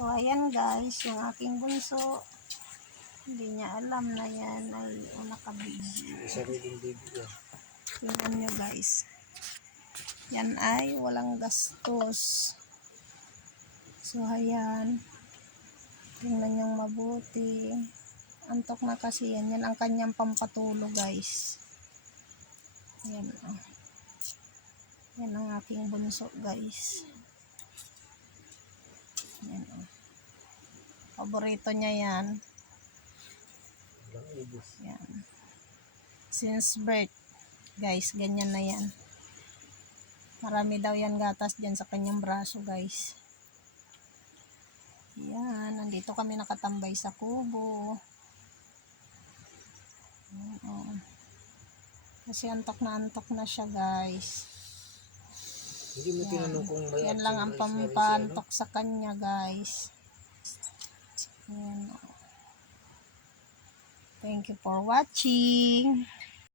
So, ayan guys, yung aking bunso. Hindi niya alam na yan ay nakabidyo. Tingnan nyo guys. Yan ay walang gastos. So, ayan. Tingnan nyo mabuti. Antok na kasi yan. Yan ang kanyang pampatulog guys. Yan o. Yan ang aking bunso guys. Yan o. Paborito niya yan. Yan. Since birth, guys, ganyan na yan. Marami daw yan gatas dyan sa kanyang braso, guys. Yan, nandito kami nakatambay sa kubo. Yan, kasi antok na siya, guys. Hindi mo tinanong kung may yan lang ang pampantok sa kanya, guys. Yan. Thank you for watching.